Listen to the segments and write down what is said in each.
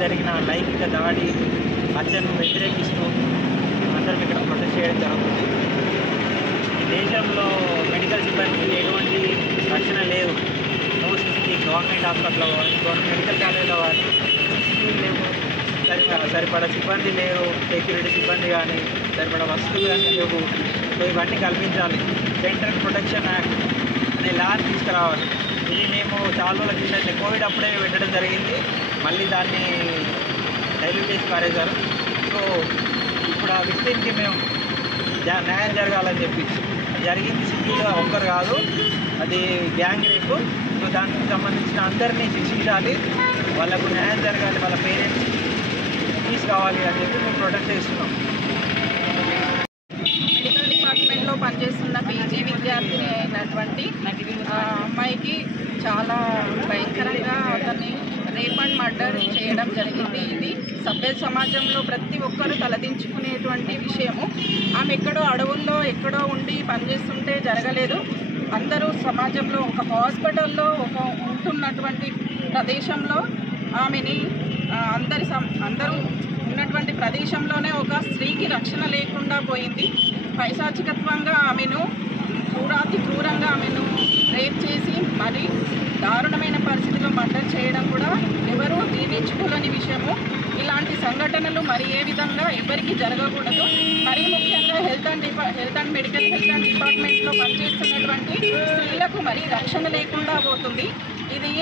జరిగిన లైంగిక దాడి హత్యను వ్యతిరేకిస్తూ అందరం ఇక్కడ ప్రొటెస్ట్ చేయడం జరుగుతుంది. ఈ దేశంలో మెడికల్ సిబ్బందికి ఎటువంటి రక్షణ లేదు. నో సిసిటీ గవర్నమెంట్ హాస్పిటల్లో గవర్నమెంట్ మెడికల్ కాలేజీలో కానీ లేవు, సరిపడా సిబ్బంది లేరు, సెక్యూరిటీ సిబ్బంది కానీ సరిపడా వస్తువులు కానీ లేవు. సో ఇవన్నీ కల్పించాలి. జెండర్ ప్రొటెక్షన్ యాక్ట్ అనే లాని తీసుకురావాలి. ఇది మేము చాలా రోజుల కింద కోవిడ్ అప్పుడే పెట్టడం జరిగింది. మళ్ళీ దాన్ని డైల్యూట్ చేసి పారేశారు. సో ఇప్పుడు ఆ విక్టిమ్కి మేము న్యాయం జరగాలని చెప్పి జరిగింది. సిటీలో ఒక్కరు కాదు, అది గ్యాంగ్ రేపు. సో దానికి సంబంధించిన అందరినీ శిక్షించాలి, వాళ్ళకు న్యాయం జరగాలి, వాళ్ళ పేరెంట్స్కి పీస్ కావాలి అని చెప్పి మేము ప్రొటెస్ట్ చేస్తున్నాం. మెడికల్ డిపార్ట్మెంట్లో పనిచేస్తున్న పీజీ విద్యార్థిని అయినటువంటి అమ్మాయికి చాలా భయంకరంగా అతన్ని రేప్ అండ్ మర్డర్ చేయడం జరిగింది. ఇది సభ్య సమాజంలో ప్రతి ఒక్కరూ తలదించుకునేటువంటి విషయము. ఆమె ఎక్కడో అడవుల్లో ఎక్కడో ఉండి పనిచేస్తుంటే జరగలేదు. అందరూ సమాజంలో ఒక హాస్పిటల్లో ఒక ఉంటున్నటువంటి ప్రదేశంలో ఆమెని అందరూ ఉన్నటువంటి ప్రదేశంలోనే ఒక స్త్రీకి రక్షణ లేకుండా పోయింది. పైశాచికత్వంగా ఆమెను క్రూరాతి క్రూరంగా ఆమెను రేప్ చేసి మరి దారుణమైన పరిస్థితిలో మర్డర్ చేయడం కూడా ఎవరూ జీర్ణించుకోలేని విషయము. ఇలాంటి సంఘటనలు మరి ఏ విధంగా ఎవరికి జరగకూడదు. మరీ ముఖ్యంగా హెల్త్ అండ్ మెడికల్ డిపార్ట్మెంట్లో పనిచేస్తున్నటువంటి స్త్రీలకు మరి రక్షణ లేకుండా పోతుంది. ఇది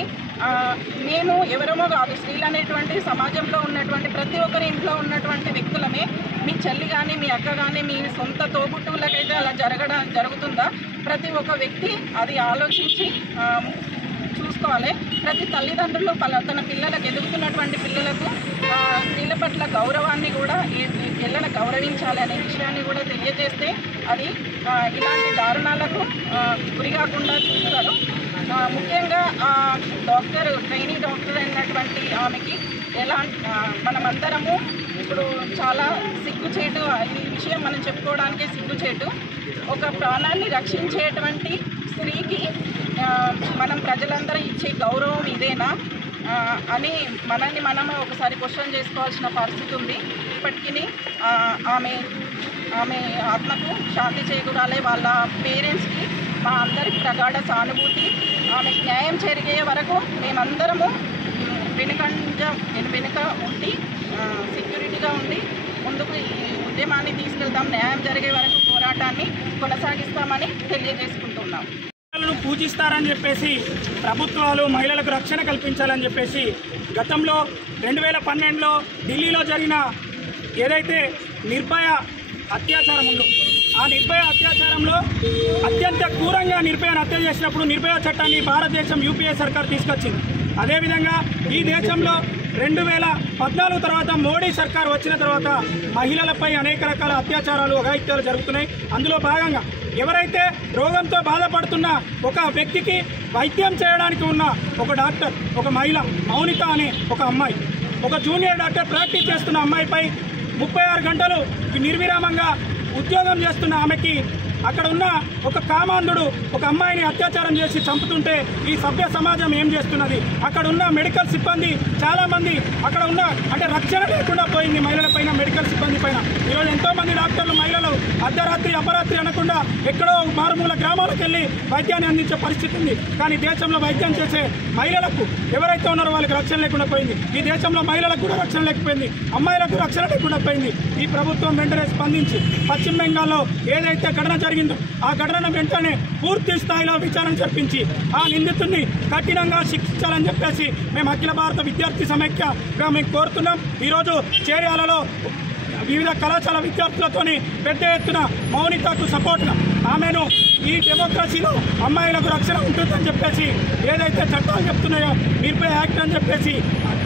మేము ఎవరమో కాదు, స్త్రీలు అనేటువంటి సమాజంలో ఉన్నటువంటి ప్రతి ఒక్కరి ఇంట్లో ఉన్నటువంటి వ్యక్తులమే. మీ చెల్లి కానీ మీ అక్క కానీ మీ సొంత తోబుట్టువులకైతే అలా జరుగుతుందా? ప్రతి ఒక్క వ్యక్తి అది ఆలోచించి చూసుకోవాలి. ప్రతి తల్లిదండ్రులు తన పిల్లలకు ఎదుగుతున్నటువంటి పిల్లలకు స్త్రీల పట్ల గౌరవాన్ని కూడా పిల్లలు గౌరవించాలి అనే విషయాన్ని కూడా తెలియజేస్తే అది ఇలాంటి దారుణాలకు గురి కాకుండా చూస్తారు. ముఖ్యంగా ట్రైనీ డాక్టర్ అయినటువంటి ఆమెకి మనమందరము ఇప్పుడు చాలా సిగ్గుచేటు. ఈ విషయం మనం చెప్పుకోవడానికే సిగ్గుచేటు. ఒక ప్రాణాన్ని రక్షించేటువంటి స్త్రీకి మనం ప్రజలందరూ ఇచ్చే గౌరవం ఇదేనా అని మనము ఒకసారి క్వశ్చన్ చేసుకోవాల్సిన పరిస్థితి ఉంది. ఇప్పటికీ ఆమె ఆత్మకు శాంతి చేకూరాలి. వాళ్ళ పేరెంట్స్కి మా అందరికి ప్రగాఢ సానుభూతి. ఆమెకు న్యాయం జరిగే వరకు మేమందరము వెనుక ఉండి సెక్యూరిటీగా ఉండి ముందుకు ఈ ఉద్యమాన్ని తీసుకెళ్తాం. న్యాయం జరిగే వరకు పోరాటాన్ని కొనసాగిస్తామని తెలియజేసుకుంటున్నాం. పూజిస్తారని చెప్పేసి ప్రభుత్వాలు మహిళలకు రక్షణ కల్పించాలని చెప్పేసి గతంలో 2012లో ఢిల్లీలో జరిగిన ఏదైతే నిర్భయ అత్యాచారం ఉందో ఆ నిర్భయ అత్యాచారంలో అత్యంత క్రూరంగా నిర్భయను హత్య చేసినప్పుడు నిర్భయ చట్టాన్ని భారతదేశం యూపీఏ సర్కార్ తీసుకొచ్చింది. అదేవిధంగా ఈ దేశంలో 2014 తర్వాత మోడీ సర్కార్ వచ్చిన తర్వాత మహిళలపై అనేక రకాల అత్యాచారాలు అఘాయిత్యాలు జరుగుతున్నాయి. అందులో భాగంగా ఎవరైతే రోగంతో బాధపడుతున్న ఒక వ్యక్తికి వైద్యం చేయడానికి ఉన్న ఒక డాక్టర్, ఒక మహిళ మౌనిత అనే ఒక అమ్మాయి, ఒక జూనియర్ డాక్టర్ ప్రాక్టీస్ చేస్తున్న అమ్మాయిపై 36 గంటలు నిర్విరామంగా ఉద్యోగం చేస్తున్న ఆమెకి అక్కడ ఉన్న ఒక కామాంధుడు ఒక అమ్మాయిని అత్యాచారం చేసి చంపుతుంటే ఈ సభ్య సమాజం ఏం చేస్తున్నది? అక్కడ ఉన్న మెడికల్ సిబ్బంది చాలామంది అక్కడ ఉన్న అంటే రక్షణ లేకుండా పోయింది మహిళల పైన, మెడికల్ సిబ్బంది పైన. ఈరోజు ఎంతోమంది డాక్టర్లు మహిళలు అర్ధరాత్రి అపరాత్రి అనకుండా ఎక్కడో మారుమూల గ్రామాలకు వెళ్ళి వైద్యాన్ని అందించే పరిస్థితి ఉంది. కానీ దేశంలో వైద్యం చేసే మహిళలకు ఎవరైతే ఉన్నారో వాళ్ళకి రక్షణ లేకుండా పోయింది. ఈ దేశంలో మహిళలకు కూడా రక్షణ లేకపోయింది, అమ్మాయిలకు రక్షణ లేకుండా పోయింది. ఈ ప్రభుత్వం వెంటనే స్పందించి పశ్చిమ బెంగాల్లో ఏదైతే ఘటన జరిగిందో ఆ ఘటన వెంటనే పూర్తి స్థాయిలో విచారణ జరిపించి ఆ నిందితుడిని కఠినంగా శిక్షించాలని చెప్పేసి మేము అఖిల భారత విద్యార్థి సమైక్యగా మేము కోరుతున్నాం. ఈరోజు చేర్యాలలో వివిధ కళాశాల విద్యార్థులతోని పెద్ద ఎత్తున మౌనితకు సపోర్ట్గా ఆమెను ఈ డెమోక్రసీలో అమ్మాయిలకు రక్షణ ఉంటుందని చెప్పేసి ఏదైతే చట్టాలు చెప్తున్నాయో నిర్భయ యాక్ట్ అని చెప్పేసి,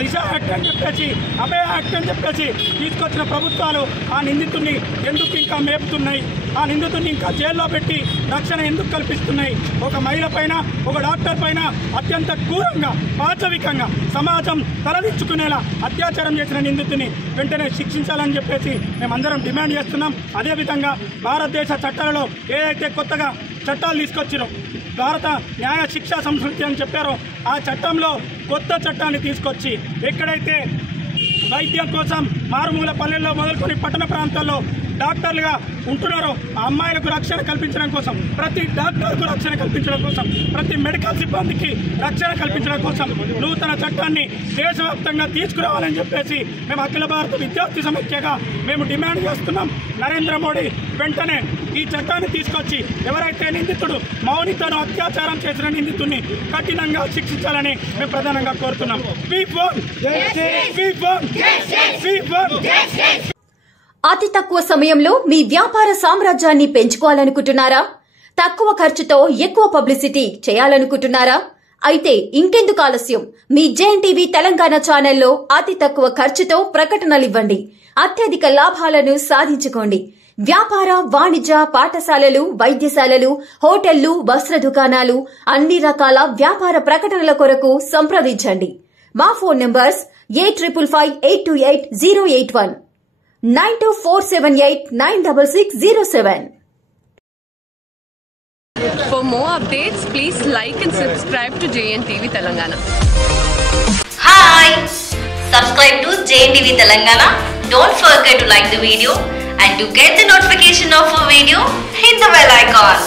దిశ యాక్ట్ అని చెప్పేసి, అభయ యాక్ట్ అని చెప్పేసి తీసుకొచ్చిన ప్రభుత్వాలు ఆ నిందితుడిని ఎందుకు ఇంకా మేపుతున్నాయి? ఆ నిందితుడిని ఇంకా జైల్లో పెట్టి రక్షణ ఎందుకు కల్పిస్తున్నాయి? ఒక మహిళ పైన, ఒక డాక్టర్ పైన అత్యంత క్రూరంగా, పాశవికంగా సమాజం తలదించుకునేలా అత్యాచారం చేసిన నిందితుడిని వెంటనే శిక్షించాలని చెప్పేసి మేమందరం డిమాండ్ చేస్తున్నాం. అదేవిధంగా భారతదేశ చట్టాలలో ఏదైతే కొత్తగా చట్టాలు తీసుకొచ్చిరో, భారత న్యాయ శిక్షా సంస్కృతి అని చెప్పారో ఆ చట్టంలో కొత్త చట్టాన్ని తీసుకొచ్చి ఎక్కడైతే వైద్యం కోసం మారుమూల పల్లెల్లో మొదలుకొని పట్టణ ప్రాంతాల్లో డాక్టర్లుగా ఉంటున్నారో ఆ అమ్మాయిలకు రక్షణ కల్పించడం కోసం, ప్రతి డాక్టర్కు రక్షణ కల్పించడం కోసం, ప్రతి మెడికల్ సిబ్బందికి రక్షణ కల్పించడం కోసం నూతన చట్టాన్ని దేశవ్యాప్తంగా తీసుకురావాలని చెప్పేసి మేము అఖిల భారత విద్యార్థి సమైక్యగా మేము డిమాండ్ చేస్తున్నాం. నరేంద్ర మోడీ వెంటనే ఈ చట్టాన్ని తీసుకొచ్చి ఎవరైతే నిందితుడు మౌనితను అత్యాచారం చేసిన నిందితుడిని కఠినంగా శిక్షించాలని మేము ప్రధానంగా కోరుతున్నాం. అతి తక్కువ సమయంలో మీ వ్యాపార సామ్రాజ్యాన్ని పెంచుకోవాలనుకుంటున్నారా? తక్కువ ఖర్చుతో ఎక్కువ పబ్లిసిటీ చేయాలనుకుంటున్నారా? అయితే ఇంకెందుకు ఆలస్యం? మీ జేఎన్టీవీ తెలంగాణ ఛానల్లో అతి తక్కువ ఖర్చుతో ప్రకటనలివ్వండి, అత్యధిక లాభాలను సాధించుకోండి. వ్యాపార, వాణిజ్య, పాఠశాలలు, వైద్యశాలలు, హోటళ్లు, వస్త్ర దుకాణాలు, అన్ని రకాల వ్యాపార ప్రకటనల కొరకు సంప్రదించండి. మా phone numbers 8558288081 9247896607. For more updates, please like and subscribe to JNTV Telangana. Hi! Subscribe to JNTV Telangana. Don't forget to like the video and to get the notification of a video, hit the bell icon.